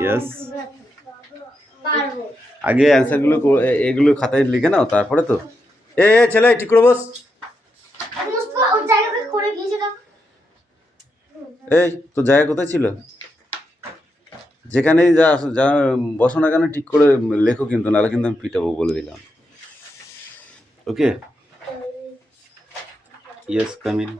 Yes, আগে অ্যান্সারগুলো এগুলো খাতায় লিখে নাও, তারপরে তো ছেলে ঠিক করে বস। এই তো জায়গা কোথায় ছিল? যেখানেই যা বসো না কেন ঠিক করে লেখো, কিন্তু নাহলে কিন্তু আমি পিটাবো, বলে দিলাম। ওকে, ইয়েস কামিন।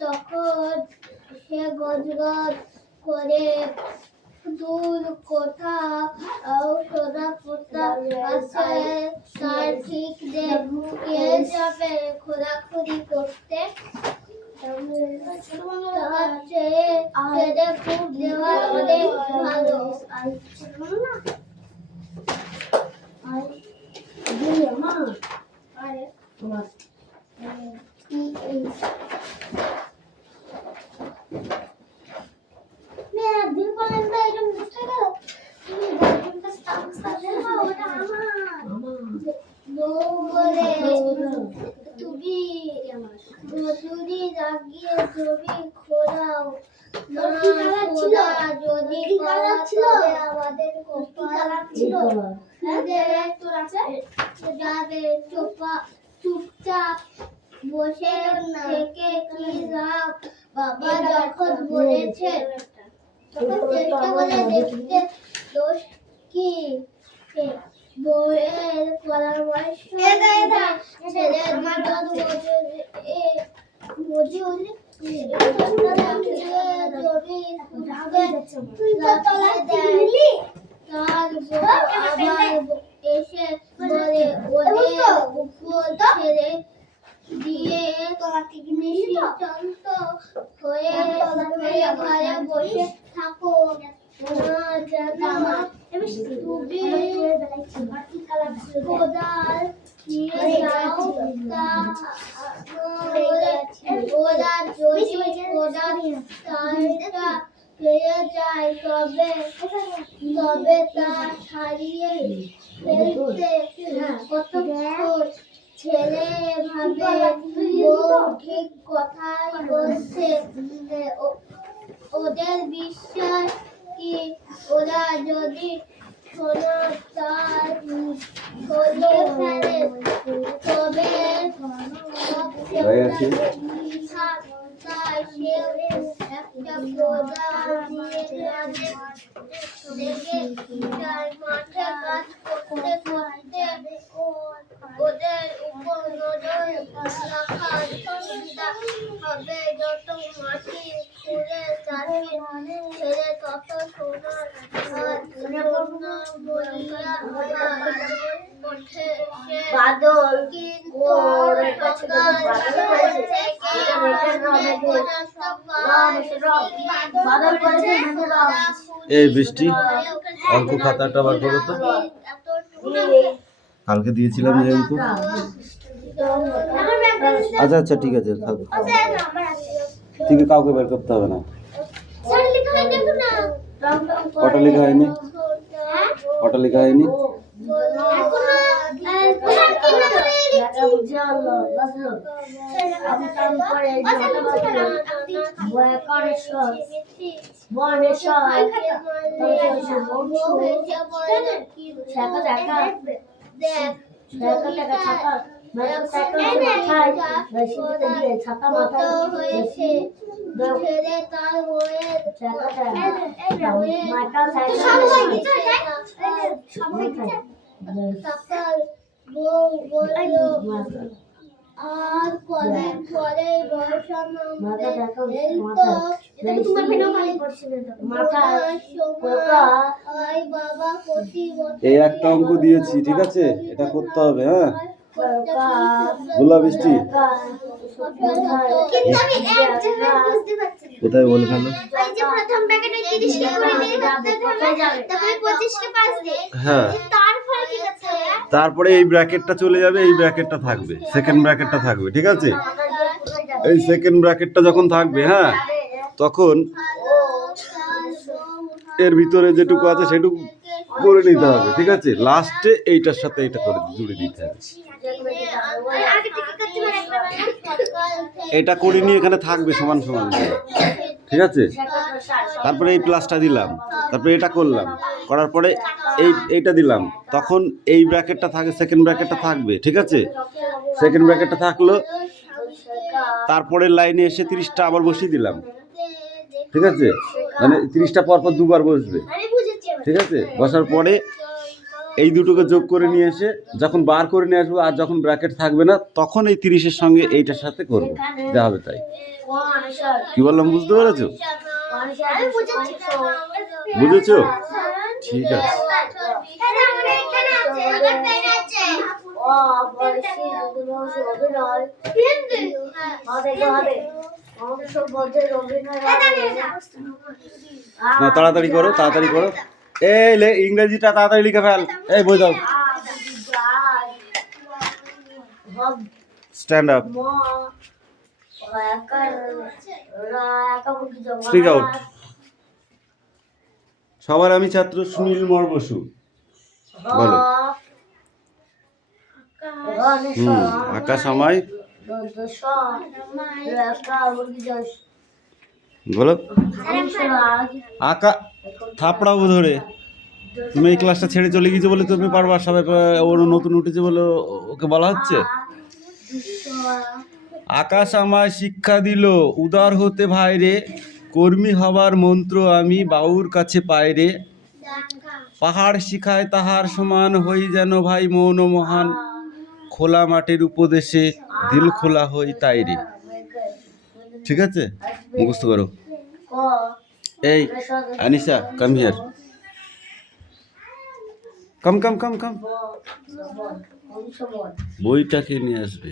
তখন সে গজগজ করে দূর কোথাও সোনা পোতা আছে, তার ঠিক দেখে যাবে খোঁড়াখুড়ি করতে। তার চেয়ে ছেড়ে খুব দেওয়া অনেক ভালো। চুপচাপ বসে থেকে কি লাভ, বাবা যখন বলেছে চেষ্টা করে দেখতে দোষ কি। বইয়ের পরামর্শ ছেলের এসে বলে ওদের উপর ছেড়ে দিয়ে নিশ্চিন্ত হয়ে ঘরে বসে থাকো, পেয়ে যায় তবে তা ছাড়িয়ে ফেলতে কতক্ষণ। ছেলে ভাবে ও ঠিক কথাই বলছে, ওদের বিশ্বাস কি ওরা যদি শোনো তার বলে ফেলে তবে একটা গোদা নিয়ে লেগে তার মাঠে কাজ করতে করতে ওদের উপর নজর রাখা সুবিধা হবে। যত মাটি খুঁড়ে চাষি ছেড়ে তত সোনার বলিয়া ওঠে সে বাদল। কিন্তু এই বৃষ্টি অঙ্ক খাতাটা বার করো তো। কালকে দিয়েছিলাম যে অঙ্ক। আচ্ছা আচ্ছা ঠিক আছে থাক, ঠিক আছে, কাউকে বের করতে হবে না। কটা লেখা হয়নি? কটা লেখা হয়নি? আর কদিন পরে বর্ষা বাবা প্রতি এই একটা অঙ্ক দিয়েছি, ঠিক আছে, এটা করতে হবে। হ্যাঁ বলা বৃষ্টি কোথায় বলে ফেলো। হ্যাঁ তারপরে এই ব্র্যাকেটটা চলে যাবে, এই ব্র্যাকেটটা থাকবে, সেকেন্ড ব্র্যাকেটটা থাকবে, ঠিক আছে। এই সেকেন্ড ব্র্যাকেটটা যখন থাকবে, হ্যাঁ, তখন এর ভিতরে যেটুকু আছে সেটুকু করে নিতে হবে, ঠিক আছে। লাস্টে এইটার সাথে এইটা করে জুড়ে দিতে হবে। এটা করে নিয়ে এখানে থাকবে সমান সমান, ঠিক আছে। তারপরে এই প্লাসটা দিলাম, তারপরে এটা করলাম, করার পরে এইটা দিলাম, তখন এই ব্র্যাকেটটা থাকে, সেকেন্ড ব্র্যাকেটটা থাকবে, ঠিক আছে। সেকেন্ড ব্র্যাকেটটা থাকলো, তারপরে লাইনে এসে 30টা আবার বসিয়ে দিলাম, ঠিক আছে। মানে 30টা পরপর দুবার বসবে, ঠিক আছে। বসার পরে এই দুটোকে যোগ করে নিয়ে এসে যখন বার করে নিয়ে আসবো, আর যখন ব্র্যাকেট থাকবে না, তখন এই 30-এর সঙ্গে এইটার সাথে করবো, যা হবে তাই। কি বললাম বুঝতে পেরেছো? বুঝেছো? ঠিক আছে। না তাড়াতাড়ি করো, তাড়াতাড়ি করো। এই ইংরেজিটা তাড়াতাড়ি লিখে ফেল। এই বই দাও। Stand up, speak out. সবার আমি ছাত্র সুনীল মর বসু। বলো। আকাশ আমায় বলো। আকা থাপড়াবো ধরে। তুমি এই ক্লাসটা ছেড়ে চলে গেছো বলে তুমি পারবা, সবাই ওর নতুন উঠেছে বলে ওকে বলা হচ্ছে। আকাশ আমায় শিক্ষা দিল উদার হতে ভাইরে, কর্মী হবার মন্ত্র আমি বাউর কাছে পাইরে। পাহাড় শিখায় তাহার সমান হই যেন ভাই মৌন মহান, খোলা মাঠের উপদেশে দিল খোলা হই তাইরে। ঠিক আছে, মুখস্থ করো। এই আনিসা কাম হিয়ার, কাম কাম কাম কাম। বইটাকে নিয়ে আসবে।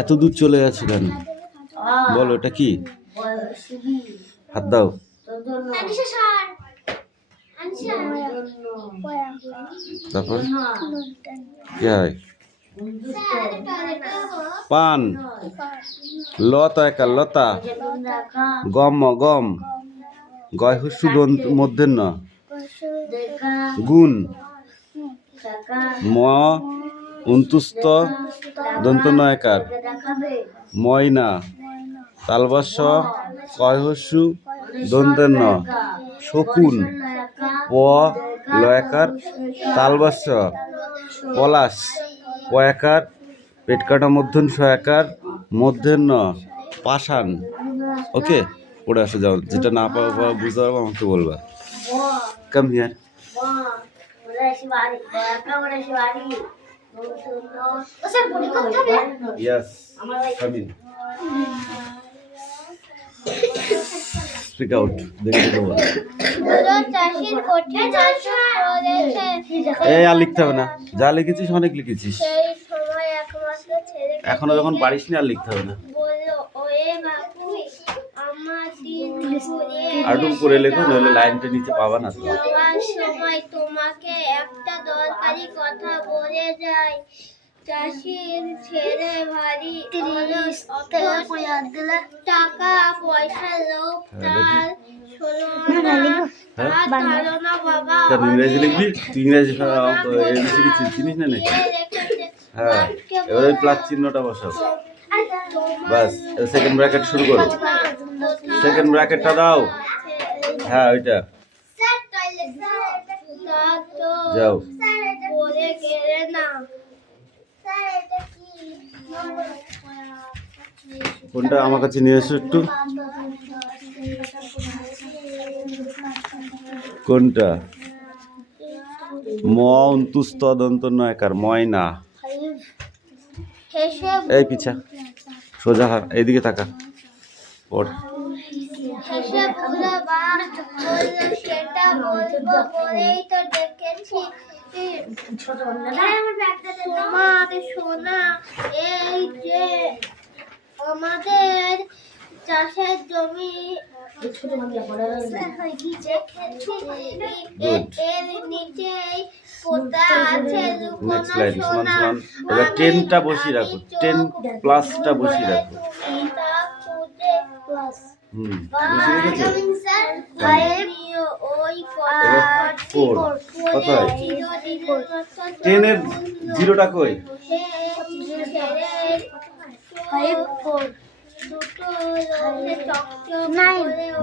এত দূর চলে গেছে কেন? বলো এটা কি? হাত দাও। তারপর কি হয়? পান, লতা একা লতা, গম গম, গয় হস্যু মধ্যে ন, গুণ, ম অন্তুস্ত দন্ত নয়কার, ময়না, তালবাস্য কয় হস্যু দন্তের ন, শকুন, প লয়কার তালবাস্য, পলাশ পয়াকার, পেট কাটা মূর্ধন্য সয়াকার, মূর্ধন্য পাষাণ। ওকে, পড়ে আসো যাও, যেটা না পাবো বুঝতে পারবো আমাকে বলবা। Come here. Yes, come in. Speak out, দেখে দেবো। চাষির কঠিন এই আর লিখতে হবে না, যা লিখেছিস অনেক লিখেছিস। সেই সময় একমাত্র ছেলে এখনো যখন পারিস নি আর লিখতে হবে না। বললো, ওয়ে বাপু, আমার দিন ঘুরিয়ে আর একটু করে লেখো, নইলে লাইনটা নিচে পাবা না তো। যাওয়ার সময় তোমাকে একটা দরকারি কথা বলে যাই। চাষির ছেলে ভারী অলস, টাকা পয়সা লোভ তার ষোলো আনা। হ্যাঁ? আর ধারণা বাবা কেন ইংরেজি লিখবি? তুই ইংরেজি চিনিস না নাকি? হ্যাঁ, এবার ওই প্লাস চিহ্নটা বসাও। বাস, সেকেন্ড ব্র্যাকেট শুরু করো। সেকেন্ড ব্র্যাকেটটা দাও। হ্যাঁ, ওইটা যাও। বলে গেলে না। কোনটা আমার কাছে নিয়ে এসো একটু। কোনটা? ম অন্তুস্ত দন্ত নয়কার, ময়না। হেসে এই পিছা, সোজা হাত, এইদিকে তাকা। পড়। হেসে বুড়ো বাপ বলল, সেটা বলবো বলেই তো ডেকেছি। তোমার সোনা, এই যে আমাদের চাষের জমি এর নিচেই পোতা আছে লুকোনো নেক্সট লাইন, সমান সোনা। সমান। এবার টেনটা বসিয়ে রাখো, 10 প্লাসটা বসিয়ে রাখো। তা খুঁজে বসিয়ে রেখেছো? ওই এবার 4 কত হয়? 10 এর জিরোটা কই?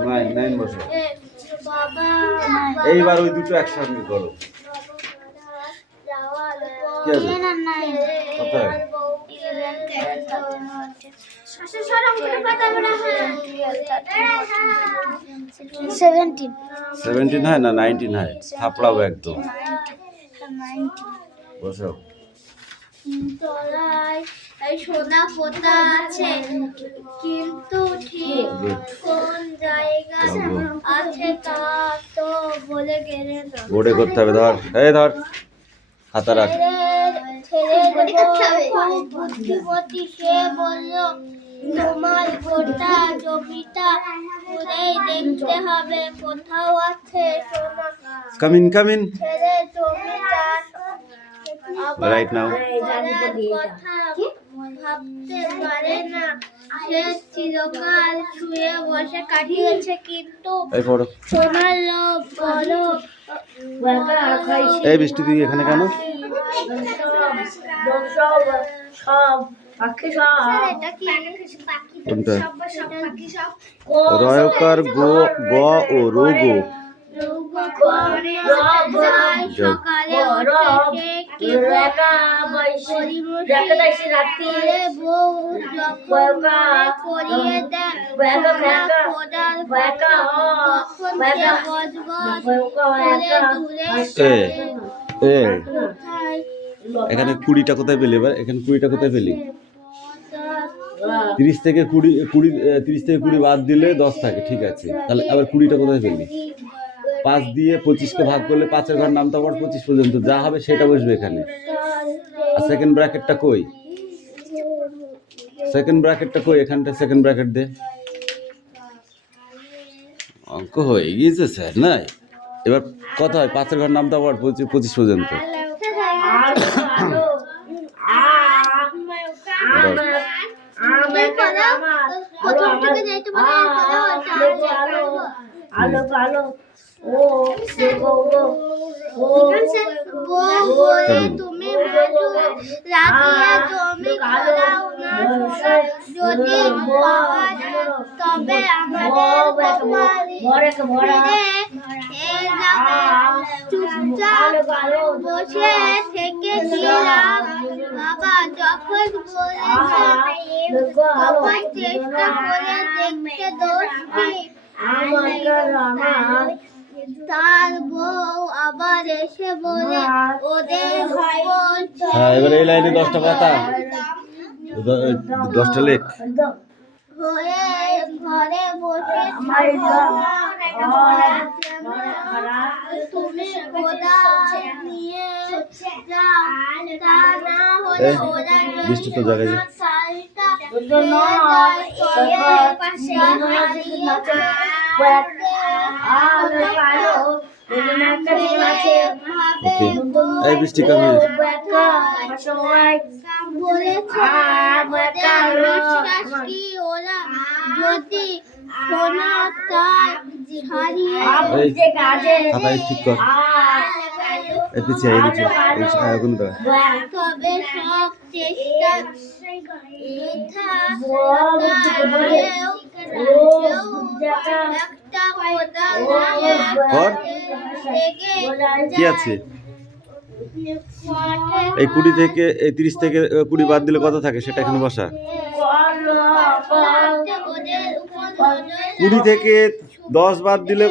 নাইন, 9 বসো। এইবার ওই দুটো একসঙ্গে করো। কি আছে? কোথায়? 17 হয় না 19 হয়? থাপড়াবো একদম। বসো। তলায় এই সোনা পোতা আছে, কিন্তু ঠিক কোন জায়গায় আছে তা তো বলে গেলে না। বোর্ডে করতে হবে, ধর, এই ধর, খাতা রাখ। ছেলের বউ বুদ্ধিমতী, সে বলল, তোমার গোটা জমিটা ঘুরেই দেখতে হবে, কোথাও আছে সোনা। Come in come in. ছেলে জমি চাষ রাইট নাও। করার কথা ভাবতে পারে না। সে চিরকাল শুয়ে বসে কাটিয়েছে, কিন্তু এই পড়ো। সোনার লোভ বলো। এই বৃষ্টি তুই এখানে কেন? কোনটা? রয়কার গো, গ ও রোগো। সকালে উঠে সে বউ যখন মনে করিয়ে দেয়, খোদার কখন সে গজগজ করে দূরে এ এখানে 20টা কোথায় পেলি? এবার এখানে 20টা কোথায় পেলি? 30 থেকে 20 বাদ দিলে 10 থাকে, ঠিক আছে। তাহলে আবার 20টা কোথায় পেলি? 5 দিয়ে 25কে ভাগ করলে 5-এর ঘর নামতে আবার 25 পর্যন্ত যা হবে সেটা বসবে এখানে। আর সেকেন্ড ব্র্যাকেটটা কই? সেকেন্ড ব্র্যাকেটটা কই? এখানটা সেকেন্ড ব্র্যাকেট দে। অঙ্ক হয়ে গিয়েছে স্যার, না? এবার কত হয়? 5-এর ঘর নামতে আবার 25 পর্যন্ত। তুমি রাখিয়া জমি খোলাও না, যদি পাওয়া যায় তবে আমাদের চুপচাপ বসে থেকে কি লাভ? আফত বলেছে সবাই চেষ্টা করে দেখতে দোষী তার বউ আবার এসে বলে ওদের উপর হ্যাঁ, এবার এই লাইনে 10টা পাতা, 10টা লেখ। হয়ে ঘরে বসে তুমি কোদাল নিয়ে যাও তা না হলে ওরা বৃষ্টি তো জায়গায় যায়। শাড়িটা এর পাশে ওকে, এই বৃষ্টি কমে। বিশ্বাস কি ওরা যদি সোনা তার ছাড়িয়ে এই খাতায় ঠিক কর, এই পিছিয়ে এই আগুন দাও। তবে সব চেষ্টা বৃথা একটা কর, কি আছে? এই 20 থেকে এই 30 থেকে 20 বাদ দিলে কত থাকে সেটা এখানে বসা। 20 থেকে 10 বাদ দিলে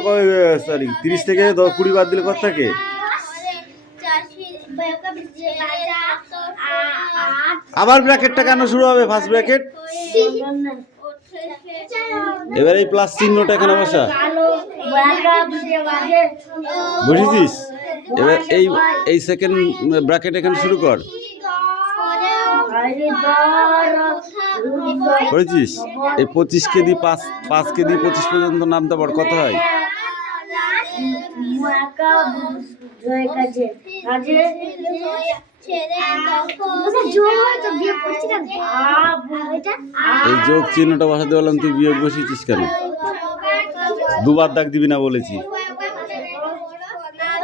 সরি 30 থেকে 20 বাদ দিলে কত থাকে? আবার ব্র্যাকেটটা কেন শুরু হবে? First bracket. এবার এই প্লাস চিহ্নটা এখানে বসা, বুঝেছিস? এবার এই সেকেন্ড ব্র্যাকেট এখানে শুরু কর, বুঝেছিস? এই 25 কে দিয়ে 5 কে দিয়ে 25 পর্যন্ত নামতে পার, কত হয়? এই যোগ চিহ্নটা বসাতে বললাম, তুই বিয়োগ বসিয়েছিস কেন? দুবার দাগ দিবি না বলেছি।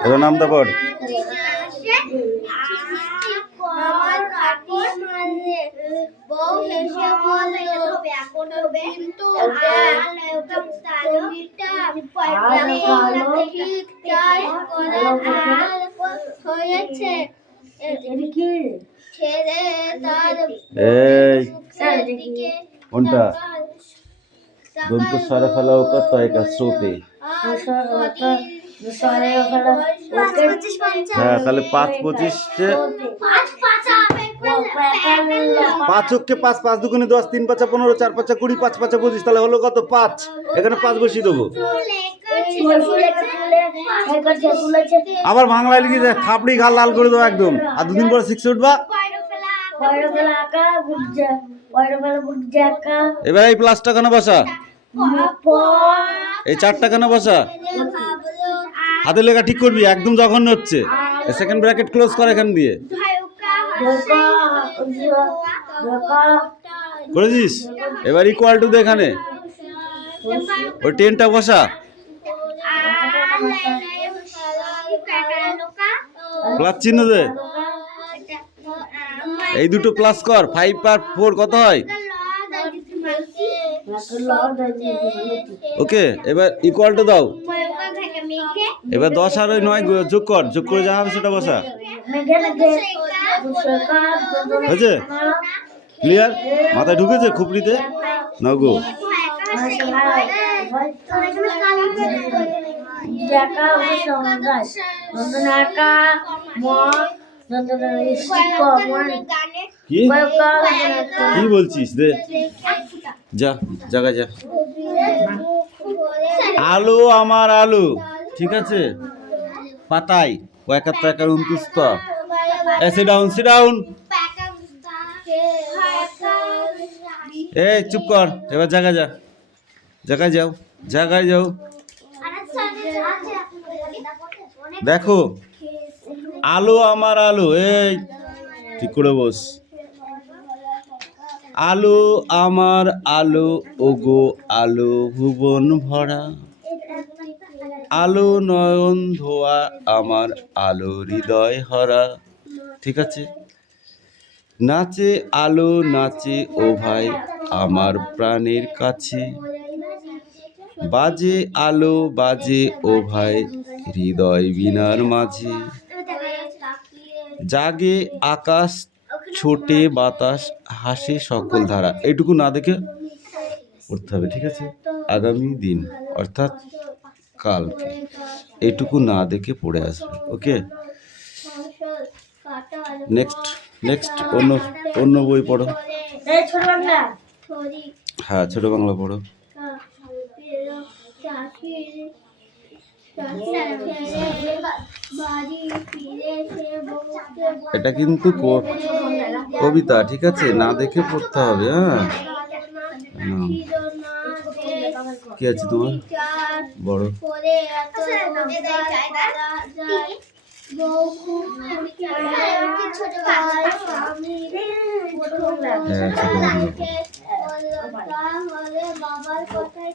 এবার নামতে পার। এই কোনটা? দন্ত সারা ফেলা ওকা তয় কাজ স্রোতে। হ্যাঁ, তাহলে 5 25 5 কে 5 5 দুগুণে 10 3 5 15 4 5 20 5 5 25, তাহলে হলো কত? 5। এখানে 5 বসিয়ে দেবো। আবার বাংলায় লিখে যায় থাপড়ি গাল লাল করে দেবো একদম, আর 2 দিন পরে 6 উঠবা। এবার এই প্লাসটা কেন বসা? এই 4টা কেন বসা? হাতে লেখা ঠিক করবি, একদম জঘন্য হচ্ছে। সেকেন্ড ব্র্যাকেট ক্লোজ কর এখান দিয়ে, করেছিস? এবার ইকুয়াল টু দে এখানে, ওই 10টা বসা, প্লাস চিহ্ন দে, এই দুটো প্লাস কর। 5 আর 4 কত হয়? ওকে, এবার ইকুয়াল টু দাও। এবার 10 আর 9 যোগ কর, যোগ করে যা হবে সেটা বসা। হয়েছে? ক্লিয়ার? মাথায় ঢুকেছে খুপড়িতে? না গো, কি কি বলছিস রে? যা জায়গা যা। আলু আমার আলু, ঠিক আছে? পাতায় কয়েক 29 তো। Sit down, sit down. এই চুপ কর, এবার জায়গা যা, জায়গায় যাও, জায়গায় যাও। দেখো, আলু আমার আলু, এই ঠিক করে বস। আলু আমার আলু, ওগো আলু ভুবন ভরা, আলু নয়ন ধোয়া আমার আলু হৃদয় হরা। ঠিক আছে? নাচে আলো নাচে ও ভাই আমার প্রাণের কাছে, বাজে আলো বাজে ও ভাই হৃদয় বীণার মাঝে, জাগে আকাশ ছোটে বাতাস হাসে সকল ধারা, এইটুকু না দেখে পড়তে হবে, ঠিক আছে? আগামী দিন অর্থাৎ কালকে এইটুকু না দেখে পড়ে আসবে, ওকে? নেক্সট অন্য বই পড়ো। হ্যাঁ, ছোট বাংলা পড়ো। এটা কিন্তু কবিতা, ঠিক আছে? না দেখে পড়তে হবে। হ্যাঁ, কি আছে তোমার বড়? হ্যাঁ, ছোট বাবার কথায়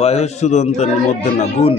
গয়স্য দন্তের মধ্যে না গুণ।